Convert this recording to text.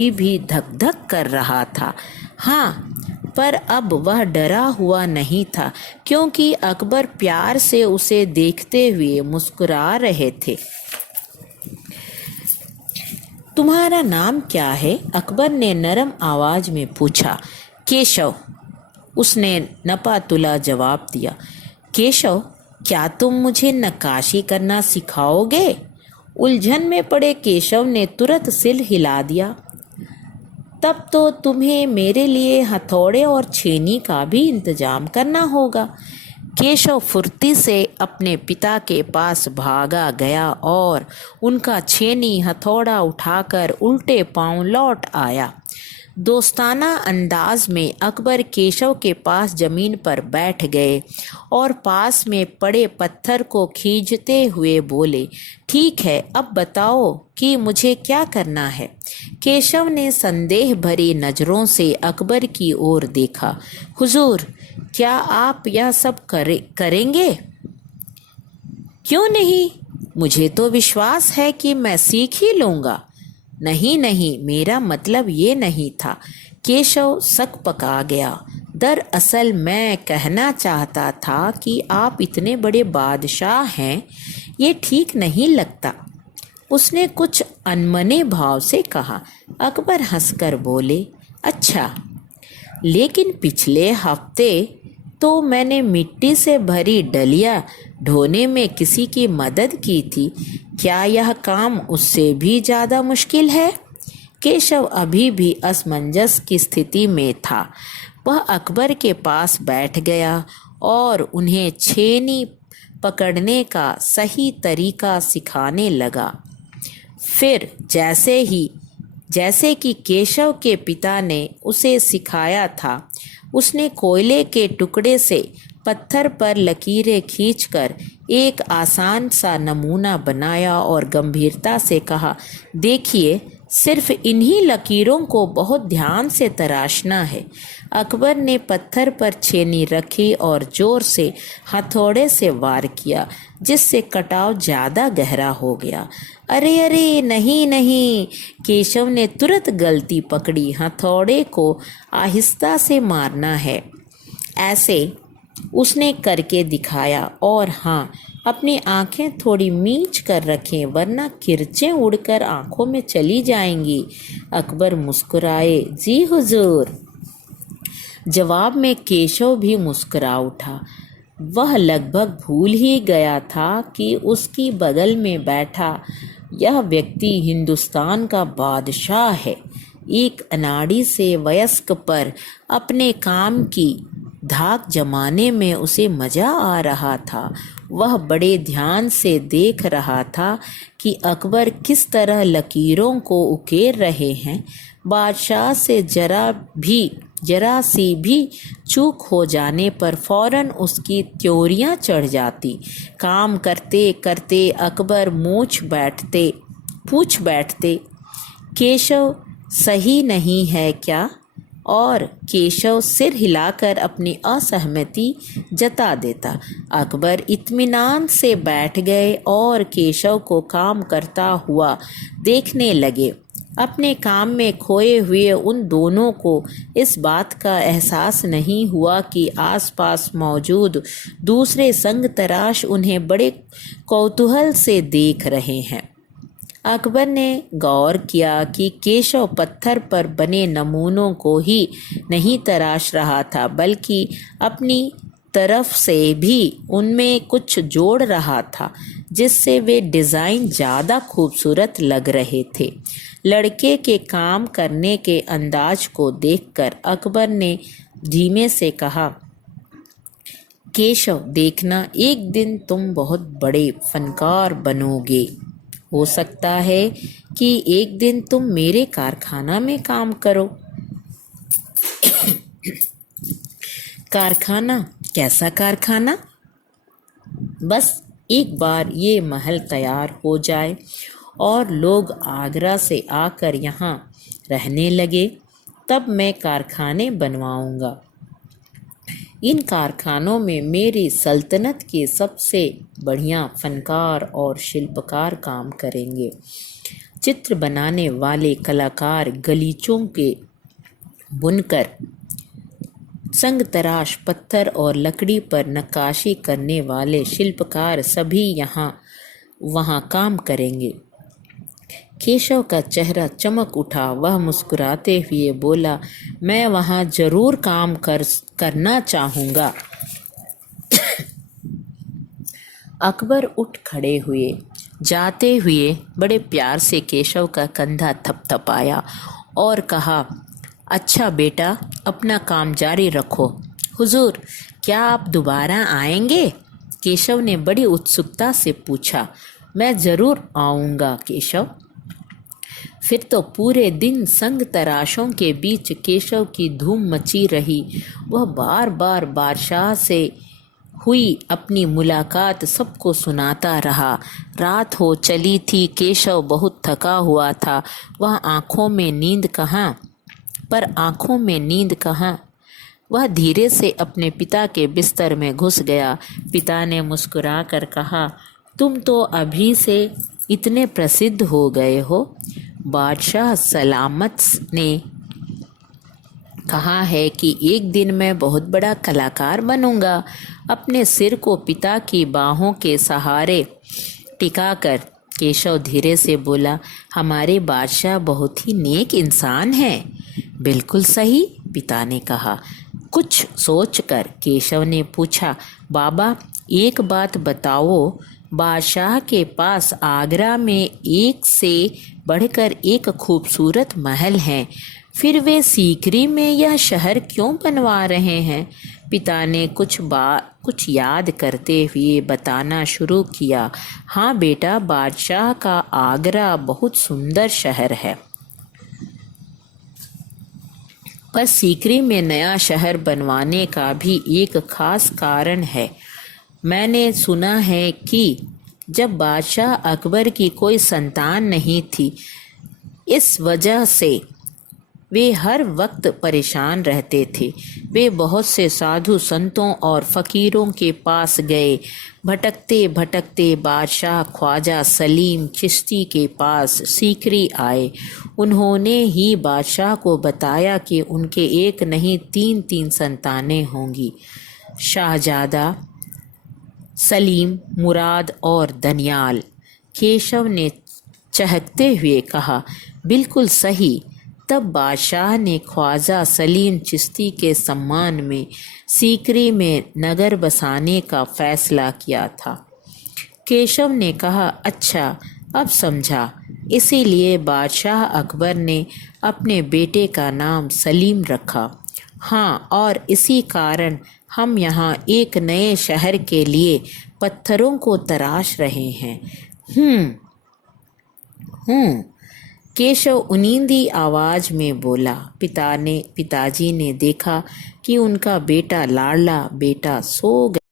भी धक धक कर रहा था। हाँ, पर अब वह डरा हुआ नहीं था, क्योंकि अकबर प्यार से उसे देखते हुए मुस्कुरा रहे थे। तुम्हारा नाम क्या है? अकबर ने नरम आवाज में पूछा। केशव, उसने नपा तुला जवाब दिया। केशव, क्या तुम मुझे नक्काशी करना सिखाओगे? उलझन में पड़े केशव ने तुरंत सिर हिला दिया। तब तो तुम्हें मेरे लिए हथौड़े और छेनी का भी इंतजाम करना होगा। केशव फुर्ती से अपने पिता के पास भागा गया और उनका छेनी हथौड़ा उठाकर उल्टे पांव लौट आया। दोस्ताना अंदाज में अकबर केशव के पास जमीन पर बैठ गए और पास में पड़े पत्थर को खींचते हुए बोले, ठीक है, अब बताओ कि मुझे क्या करना है। केशव ने संदेह भरी नज़रों से अकबर की ओर देखा। हुजूर, क्या आप यह सब करेंगे? क्यों नहीं, मुझे तो विश्वास है कि मैं सीख ही लूँगा। नहीं नहीं, मेरा मतलब ये नहीं था। केशव सक पका गया। दरअसल मैं कहना चाहता था कि आप इतने बड़े बादशाह हैं, ये ठीक नहीं लगता। उसने कुछ अनमने भाव से कहा। अकबर हंसकर बोले, अच्छा, लेकिन पिछले हफ्ते तो मैंने मिट्टी से भरी डलिया ढोने में किसी की मदद की थी। क्या यह काम उससे भी ज़्यादा मुश्किल है? केशव अभी भी असमंजस की स्थिति में था। वह अकबर के पास बैठ गया और उन्हें छेनी पकड़ने का सही तरीका सिखाने लगा। फिर जैसे कि केशव के पिता ने उसे सिखाया था, उसने कोयले के टुकड़े से पत्थर पर लकीरें खींचकर एक आसान सा नमूना बनाया और गंभीरता से कहा, देखिए, सिर्फ इन्हीं लकीरों को बहुत ध्यान से तराशना है। अकबर ने पत्थर पर छेनी रखी और जोर से हथौड़े से वार किया, जिससे कटाव ज़्यादा गहरा हो गया। अरे अरे, नहीं नहीं, केशव ने तुरंत गलती पकड़ी। हथौड़े को आहिस्ता से मारना है, ऐसे उसने करके दिखाया। और हाँ, अपनी आंखें थोड़ी मींच कर रखें, वरना किरचें उड़कर आंखों में चली जाएंगी। अकबर मुस्कुराए। जी हुजूर। जवाब में केशव भी मुस्कुरा उठा। वह लगभग भूल ही गया था कि उसकी बगल में बैठा यह व्यक्ति हिंदुस्तान का बादशाह है। एक अनाड़ी से वयस्क पर अपने काम की धाक जमाने में उसे मज़ा आ रहा था। वह बड़े ध्यान से देख रहा था कि अकबर किस तरह लकीरों को उकेर रहे हैं। बादशाह से जरा सी भी चूक हो जाने पर फौरन उसकी त्योरियां चढ़ जाती। काम करते करते अकबर पूछ बैठते, केशव सही नहीं है क्या? और केशव सिर हिलाकर अपनी असहमति जता देता। अकबर इत्मीनान से बैठ गए और केशव को काम करता हुआ देखने लगे। अपने काम में खोए हुए उन दोनों को इस बात का एहसास नहीं हुआ कि आसपास मौजूद दूसरे संग तराश उन्हें बड़े कौतूहल से देख रहे हैं। अकबर ने गौर किया कि केशव पत्थर पर बने नमूनों को ही नहीं तराश रहा था, बल्कि अपनी तरफ से भी उनमें कुछ जोड़ रहा था, जिससे वे डिज़ाइन ज़्यादा खूबसूरत लग रहे थे। लड़के के काम करने के अंदाज को देखकर अकबर ने धीमे से कहा, केशव, देखना, एक दिन तुम बहुत बड़े फनकार बनोगे। हो सकता है कि एक दिन तुम मेरे कारखाना में काम करो। कारखाना? कैसा कारखाना? बस एक बार ये महल तैयार हो जाए और लोग आगरा से आकर यहाँ रहने लगे, तब मैं कारखाने बनवाऊंगा। इन कारखानों में मेरी सल्तनत के सबसे बढ़िया फनकार और शिल्पकार काम करेंगे। चित्र बनाने वाले कलाकार, गलीचों के बुनकर, संग तराश पत्थर और लकड़ी पर नक्काशी करने वाले शिल्पकार सभी यहाँ वहाँ काम करेंगे। केशव का चेहरा चमक उठा। वह मुस्कुराते हुए बोला, मैं वहाँ जरूर काम करना चाहूँगा। अकबर उठ खड़े हुए। जाते हुए बड़े प्यार से केशव का कंधा थपथपाया और कहा, अच्छा बेटा, अपना काम जारी रखो। हुजूर, क्या आप दोबारा आएंगे? केशव ने बड़ी उत्सुकता से पूछा। मैं ज़रूर आऊँगा केशव। फिर तो पूरे दिन संग तराशों के बीच केशव की धूम मची रही। वह बार बार बादशाह से हुई अपनी मुलाकात सबको सुनाता रहा। रात हो चली थी। केशव बहुत थका हुआ था। वह आँखों में नींद कहाँ। वह धीरे से अपने पिता के बिस्तर में घुस गया। पिता ने मुस्कुराकर कहा, तुम तो अभी से इतने प्रसिद्ध हो गए हो। बादशाह सलामत ने कहा है कि एक दिन मैं बहुत बड़ा कलाकार बनूंगा। अपने सिर को पिता की बाहों के सहारे टिकाकर केशव धीरे से बोला, हमारे बादशाह बहुत ही नेक इंसान हैं। बिल्कुल सही, पिता ने कहा। कुछ सोचकर केशव ने पूछा, बाबा एक बात बताओ, बादशाह के पास आगरा में एक से बढ़कर एक खूबसूरत महल हैं, फिर वे सीकरी में यह शहर क्यों बनवा रहे हैं? पिता ने कुछ याद करते हुए बताना शुरू किया। हाँ बेटा, बादशाह का आगरा बहुत सुंदर शहर है, पर सीकरी में नया शहर बनवाने का भी एक खास कारण है। मैंने सुना है कि जब बादशाह अकबर की कोई संतान नहीं थी, इस वजह से वे हर वक्त परेशान रहते थे। वे बहुत से साधु संतों और फकीरों के पास गए। भटकते भटकते बादशाह ख्वाजा सलीम चिश्ती के पास सीकरी आए। उन्होंने ही बादशाह को बताया कि उनके एक नहीं तीन संतानें होंगी, शाहजादा, सलीम, मुराद और दनियाल। केशव ने चहकते हुए कहा, बिल्कुल सही। तब बादशाह ने ख्वाजा सलीम चिश्ती के सम्मान में सीकरी में नगर बसाने का फैसला किया था। केशव ने कहा, अच्छा, अब समझा। इसीलिए बादशाह अकबर ने अपने बेटे का नाम सलीम रखा। हाँ, और इसी कारण हम यहाँ एक नए शहर के लिए पत्थरों को तराश रहे हैं। केशव उनींदी आवाज में बोला। पिताजी ने देखा कि उनका बेटा, लाडला बेटा, सो गया।